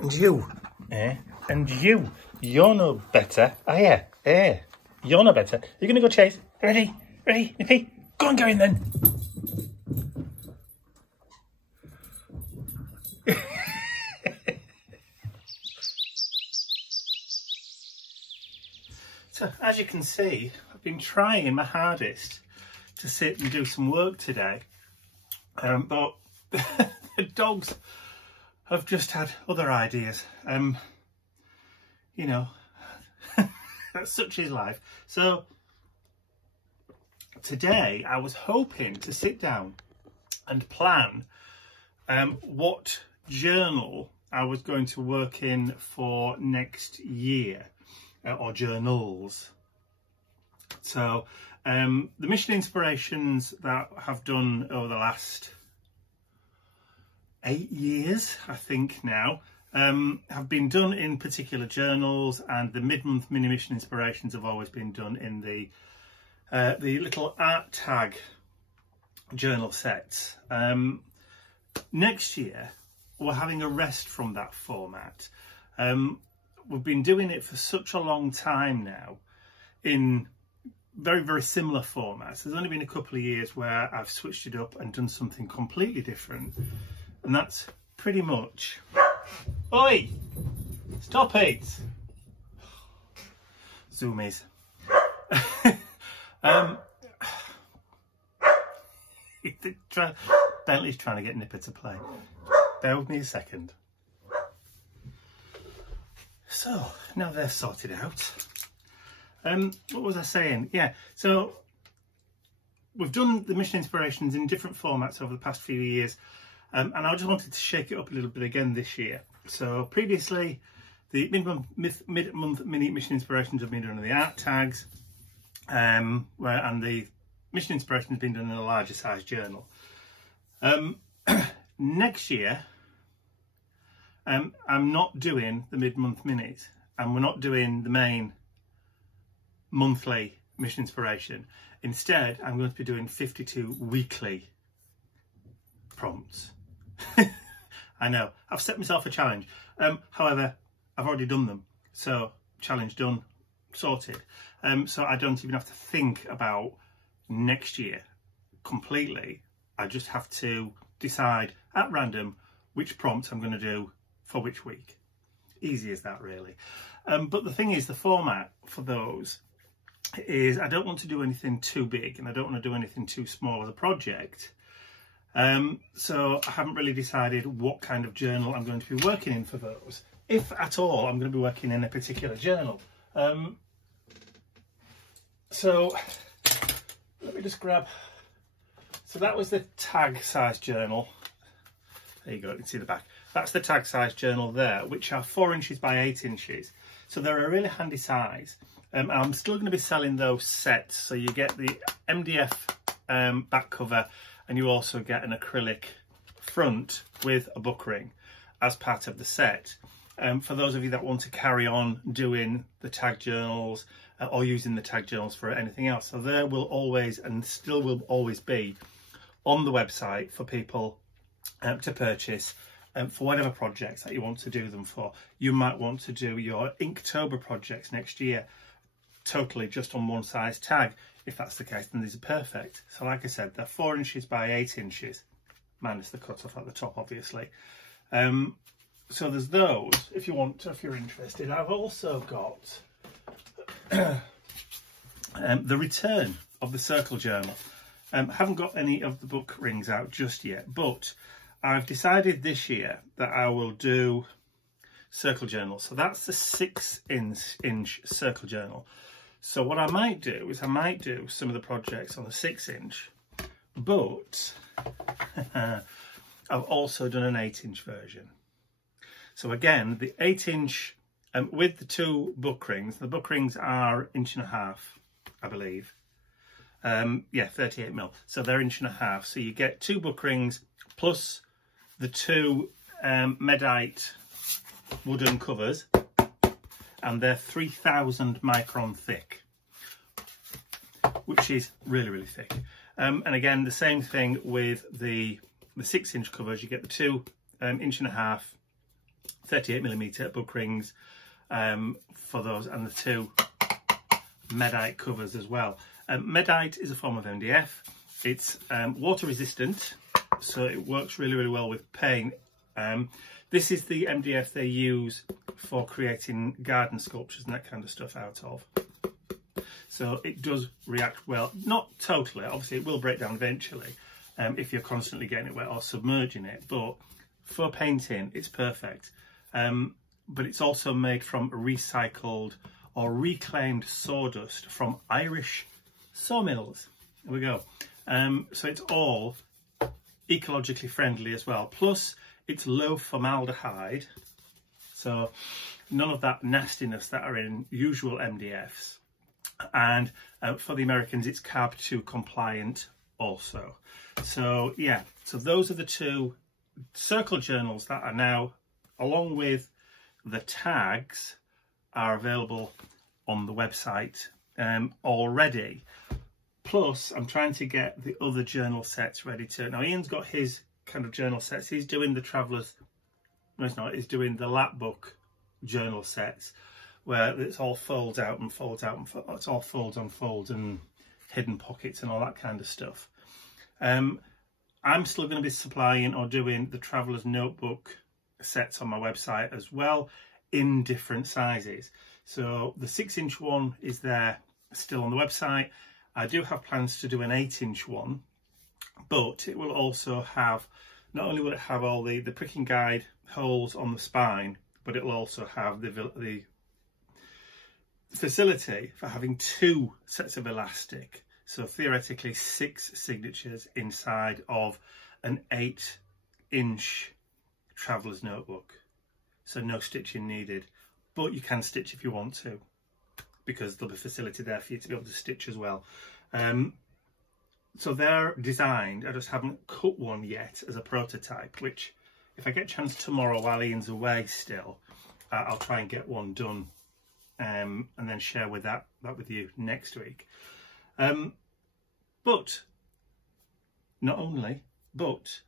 And you, and you're no better, are you? You're no better. You're gonna go chase. Ready, Nippy? Go on, go in then. So, as you can see, I've been trying my hardest to sit and do some work today, but the dogs have just had other ideas. You know, that's such is life. So today I was hoping to sit down and plan what journal I was going to work in for next year, or journals. So the mission inspirations that I've done over the last 8 years, I think now, have been done in particular journals, and the mid-month mini mission inspirations have always been done in the little art tag journal sets. Next year we're having a rest from that format. We've been doing it for such a long time now in very, very similar formats. There's only been a couple of years where I've switched it up and done something completely different, and that's pretty much... Oi! Stop it! Zoomies. Bentley's trying to get Nipper to play. Bear with me a second. So, now they're sorted out. What was I saying? Yeah, so we've done the mission inspirations in different formats over the past few years, and I just wanted to shake it up a little bit again this year. So previously, the mid-month mini mission inspirations have been done in the art tags, and the mission inspiration has been done in a larger size journal. Next year, I'm not doing the mid-month minis, and we're not doing the main monthly mission inspiration. Instead, I'm going to be doing 52 weekly prompts. I know, I've set myself a challenge. However, I've already done them, so challenge done, sorted. So I don't even have to think about next year completely. I just have to decide at random which prompts I'm going to do for which week. Easy as that, really. But the thing is, the format for those is I don't want to do anything too big, and I don't want to do anything too small as a project. So I haven't really decided what kind of journal I'm going to be working in for those. If at all, I'm going to be working in a particular journal. So let me just grab... So that was the tag size journal. There you go, you can see the back. That's the tag size journal there, which are 4 inches by 8 inches. So they're a really handy size. I'm still going to be selling those sets. So you get the MDF back cover, and you also get an acrylic front with a book ring as part of the set. For those of you that want to carry on doing the tag journals or using the tag journals for anything else, so there will always and still will always be on the website for people to purchase for whatever projects that you want to do them for. You might want to do your Inktober projects next year totally just on one size tag. If that's the case, then these are perfect. So like I said, they're 4 inches by 8 inches, minus the cut off at the top, obviously. So there's those, if you want to, if you're interested. I've also got the return of the circle journal. Haven't got any of the book rings out just yet, but I've decided this year that I will do circle journal. So that's the 6-inch circle journal. So what I might do is I might do some of the projects on the 6-inch, but I've also done an 8-inch version. So again, the 8-inch with the 2 book rings. The book rings are 1.5 inches, I believe. Yeah, 38mm. So they're 1.5 inches. So you get 2 book rings plus the 2 Medite wooden covers, and they're 3000 micron thick, which is really, really thick. And again, the same thing with the 6-inch covers. You get the 2 1.5 inch 38mm book rings for those, and the 2 Medite covers as well. Medite is a form of MDF. It's water resistant, so it works really, really well with paint. This is the MDF they use for creating garden sculptures and that kind of stuff out of. So it does react well, not totally, obviously it will break down eventually if you're constantly getting it wet or submerging it, but for painting it's perfect. But it's also made from recycled or reclaimed sawdust from Irish sawmills. There we go. So it's all ecologically friendly as well. Plus it's low formaldehyde, so none of that nastiness that are in usual MDFs. And for the Americans, it's Carb 2 compliant also. So yeah, so those are the 2 circle journals that are now, along with the tags, are available on the website already. Plus, I'm trying to get the other journal sets ready too. Now, Ian's got his kind of journal sets. He's doing the Traveller's, no it's not, he's doing the lap book journal sets, where it's all folds out and folds out and it's all folds on folds and hidden pockets and all that kind of stuff. I'm still going to be supplying or doing the Traveller's notebook sets on my website as well, in different sizes. So the 6-inch one is there still on the website. I do have plans to do an 8-inch one, but it will also have, not only will it have all the pricking guide holes on the spine, but it will also have the facility for having 2 sets of elastic. So theoretically 6 signatures inside of an 8-inch Traveller's notebook. So no stitching needed, but you can stitch if you want to, because there'll be facility there for you to be able to stitch as well. So they're designed, I just haven't cut one yet as a prototype, which if I get a chance tomorrow while Ian's away still, I'll try and get one done and then share with that with you next week. But not only, but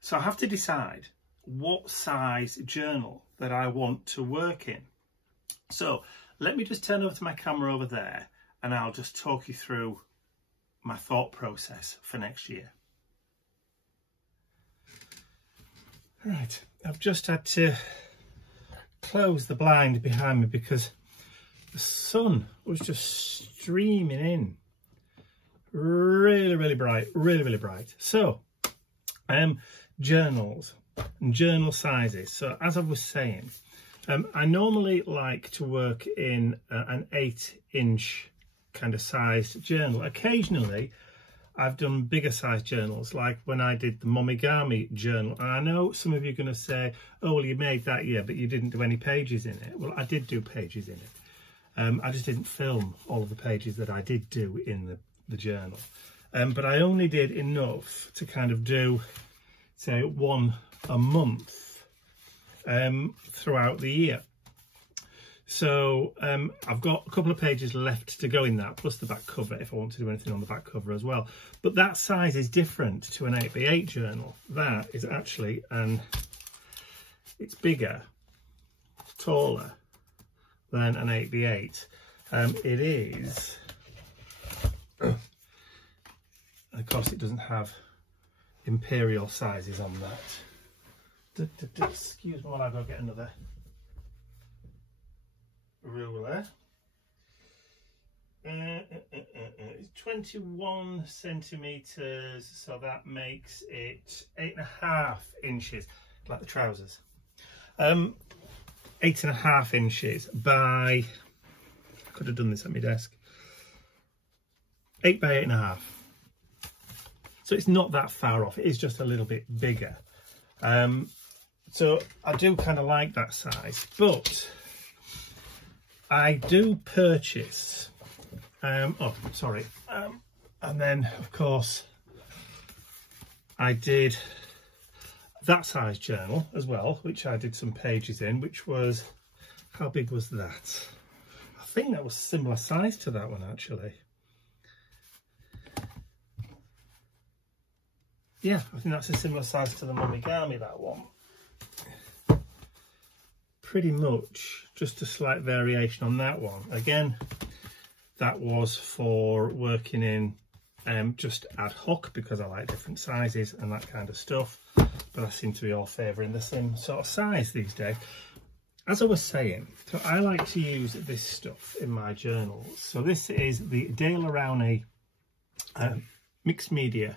so I have to decide what size journal that I want to work in. So let me just turn over to my camera over there and I'll just talk you through my thought process for next year. Right, I've just had to close the blind behind me because the sun was just streaming in. Really, really bright, really, really bright. So, journals and journal sizes. So as I was saying, I normally like to work in an 8-inch kind of sized journal. Occasionally I've done bigger sized journals, like when I did the Momigami journal. And I know some of you are going to say, oh well, you made that, yeah, but you didn't do any pages in it. Well, I did do pages in it. I just didn't film all of the pages that I did do in the journal. But I only did enough to kind of do, say, 1 a month throughout the year. So I've got a couple of pages left to go in that, plus the back cover if I want to do anything on the back cover as well. But that size is different to an 8x8 journal. That is actually, it's bigger, taller than an 8x8. It is, and of course it doesn't have imperial sizes on that. Excuse me while I go get another ruler. It's 21 centimeters, so that makes it 8.5 inches, like the trousers. 8.5 inches by, I could have done this at my desk, 8 by 8.5. So it's not that far off, it is just a little bit bigger. So I do kind of like that size, but I do purchase, and then of course I did that size journal as well, which I did some pages in, which was, how big was that? I think that was similar size to that one actually. Yeah, I think that's a similar size to the Momigami, that one. pretty much just a slight variation on that one. Again, that was for working in just ad hoc because I like different sizes and that kind of stuff, but I seem to be all favouring the same sort of size these days. As I was saying, so I like to use this stuff in my journals. So this is the Dale Arowney mixed media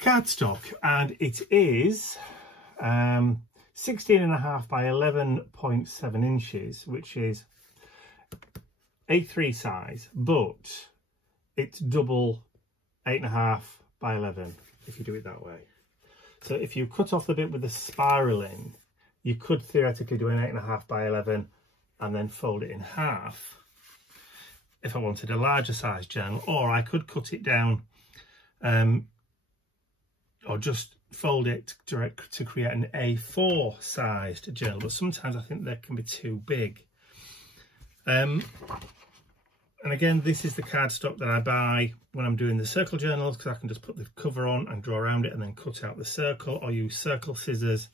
cardstock, and it is 16.5 by 11.7 inches, which is A3 size, but it's double 8.5 by 11 if you do it that way. So if you cut off the bit with the spiraling, you could theoretically do an 8.5 by 11 and then fold it in half if I wanted a larger size journal, or I could cut it down or just fold it direct to create an A4 sized journal, but sometimes I think they can be too big. And again, this is the cardstock that I buy when I'm doing the circle journals, because I can just put the cover on and draw around it and then cut out the circle, or use circle scissors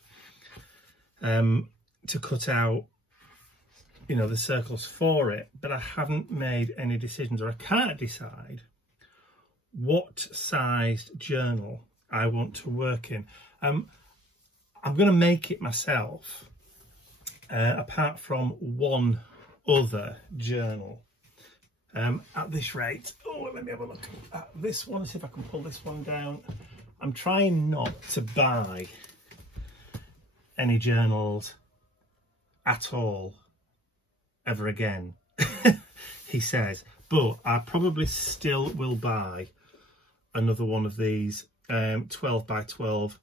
to cut out, you know, the circles for it. But I haven't made any decisions, or I can't decide what sized journal I want to work in. I'm going to make it myself, apart from one other journal. At this rate, oh, let me have a look at this one, see if I can pull this one down. I'm trying not to buy any journals at all ever again, he says, but I probably still will buy another one of these 12 by 12.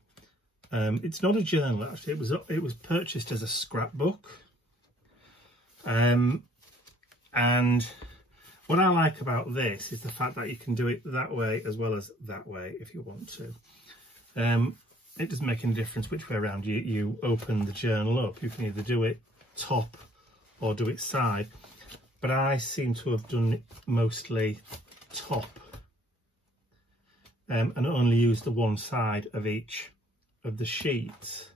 It's not a journal actually, it was purchased as a scrapbook, and what I like about this is the fact that you can do it that way as well as that way if you want to. It doesn't make any difference which way around you open the journal up. You can either do it top or do it side, but I seem to have done it mostly top, and only use the one side of each of the sheets.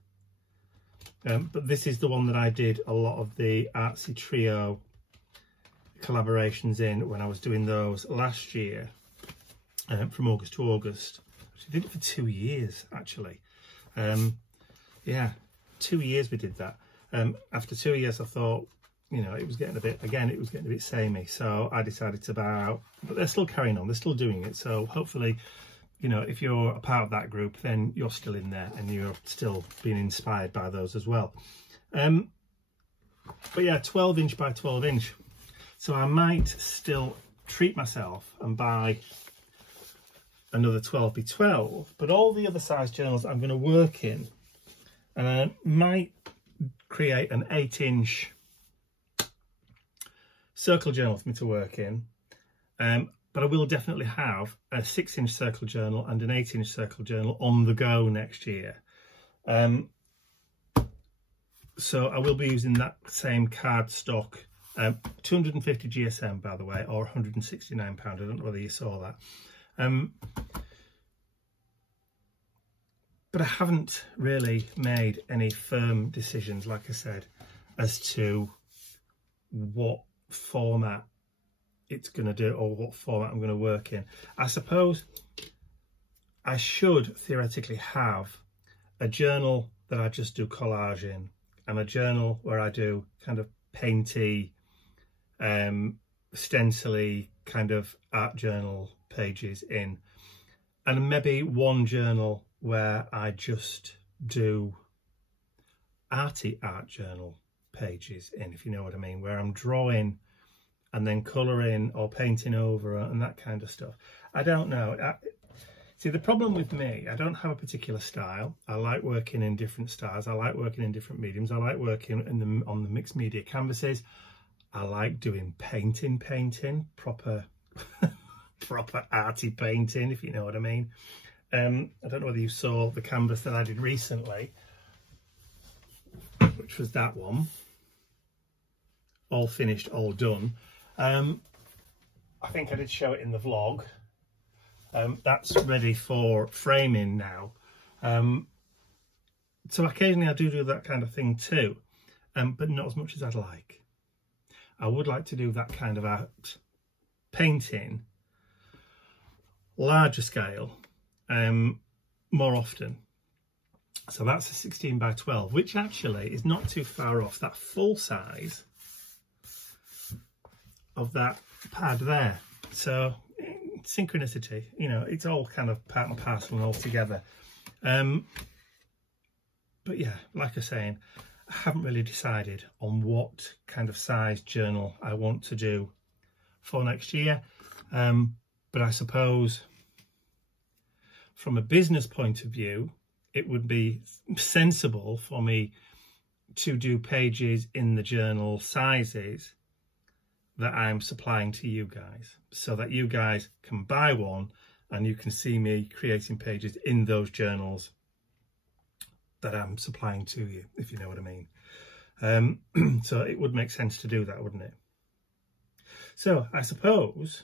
But this is the one that I did a lot of the Artsy Trio collaborations in when I was doing those last year, from August to August. I did it for 2 years actually. Yeah, 2 years we did that. After 2 years I thought, you know, it was getting a bit samey, so I decided to bow out. But they're still carrying on, they're still doing it, so hopefully, you know, if you're a part of that group, then you're still in there and you're still being inspired by those as well. But yeah, 12 inch by 12 inch. So I might still treat myself and buy another 12 by 12, but all the other size journals I'm going to work in, and I might create an 8-inch circle journal for me to work in, but I will definitely have a 6-inch circle journal and an 8-inch circle journal on the go next year. So I will be using that same cardstock, 250 GSM by the way, or £169. I don't know whether you saw that. But I haven't really made any firm decisions, like I said, as to what format it's going to do or what format I'm going to work in. I suppose I should theoretically have a journal that I just do collage in, and a journal where I do kind of painty, stencily kind of art journal pages in, and maybe one journal where I just do arty art journal pages in, if you know what I mean, where I'm drawing and then colouring or painting over and that kind of stuff. I don't know. See, the problem with me, I don't have a particular style. I like working in different styles. I like working in different mediums. I like working on the mixed media canvases. I like doing painting, proper proper arty painting, if you know what I mean. I don't know whether you saw the canvas that I did recently, which was that one, all finished, all done. I think I did show it in the vlog. That's ready for framing now. So occasionally I do that kind of thing too. but not as much as I'd like. I would like to do that kind of art painting, larger scale, more often. So that's a 16 by 12, which actually is not too far off that full size of that pad there. So synchronicity, you know, it's all kind of part and parcel and all together. But yeah, like I was saying, I haven't really decided on what kind of size journal I want to do for next year. But I suppose from a business point of view, it would be sensible for me to do pages in the journal sizes that I'm supplying to you guys, so that you guys can buy one and you can see me creating pages in those journals that I'm supplying to you, if you know what I mean. So it would make sense to do that, wouldn't it? So I suppose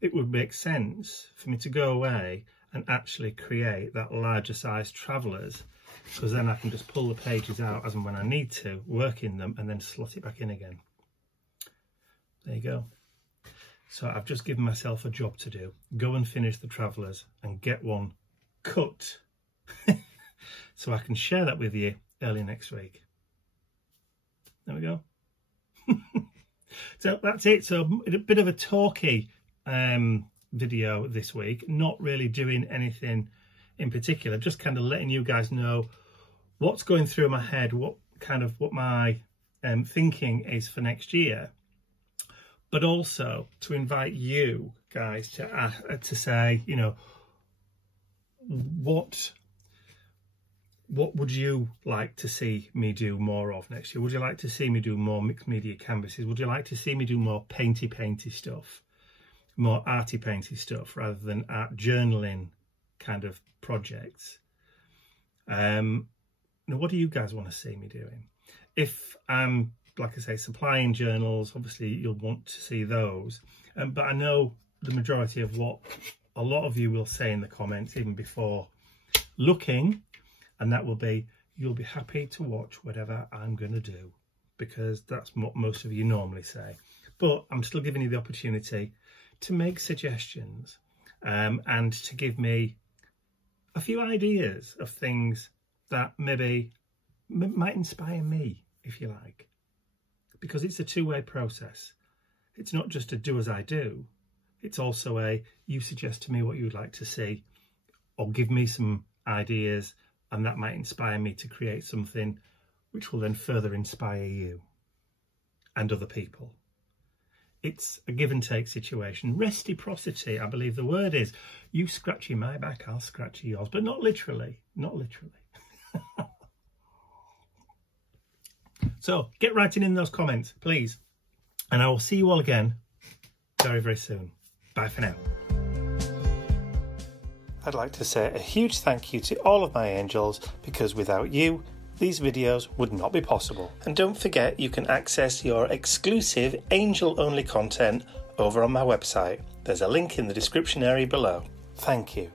it would make sense for me to go away and actually create that larger size travellers, because then I can just pull the pages out as and when I need to, work in them, and then slot it back in again. There you go. So I've just given myself a job to do. Go and finish the travellers and get one cut so I can share that with you early next week. There we go. So that's it. So a bit of a talky video this week, not really doing anything in particular, just kind of letting you guys know what's going through my head, what my thinking is for next year, but also to invite you guys to say, you know, what would you like to see me do more of next year? Would you like to see me do more mixed media canvases? Would you like to see me do more painty stuff, more arty painty stuff, rather than art journaling kind of projects? Now, what do you guys want to see me doing? If I'm, like I say, supplying journals, obviously you'll want to see those. But I know the majority of what a lot of you will say in the comments, even before looking, and that will be, you'll be happy to watch whatever I'm going to do, because that's what most of you normally say. But I'm still giving you the opportunity to make suggestions and to give me a few ideas of things that maybe might inspire me, if you like, because it's a two-way process. It's not just a do as I do, it's also a you suggest to me what you'd like to see, or give me some ideas, and that might inspire me to create something which will then further inspire you and other people. It's a give and take situation. Reciprocity, I believe the word is. You scratching my back, I'll scratch yours, but not literally, not literally. So get writing in those comments, please. And I will see you all again very, very soon. Bye for now. I'd like to say a huge thank you to all of my angels, because without you, these videos would not be possible. And don't forget, you can access your exclusive angel-only content over on my website. There's a link in the description area below. Thank you.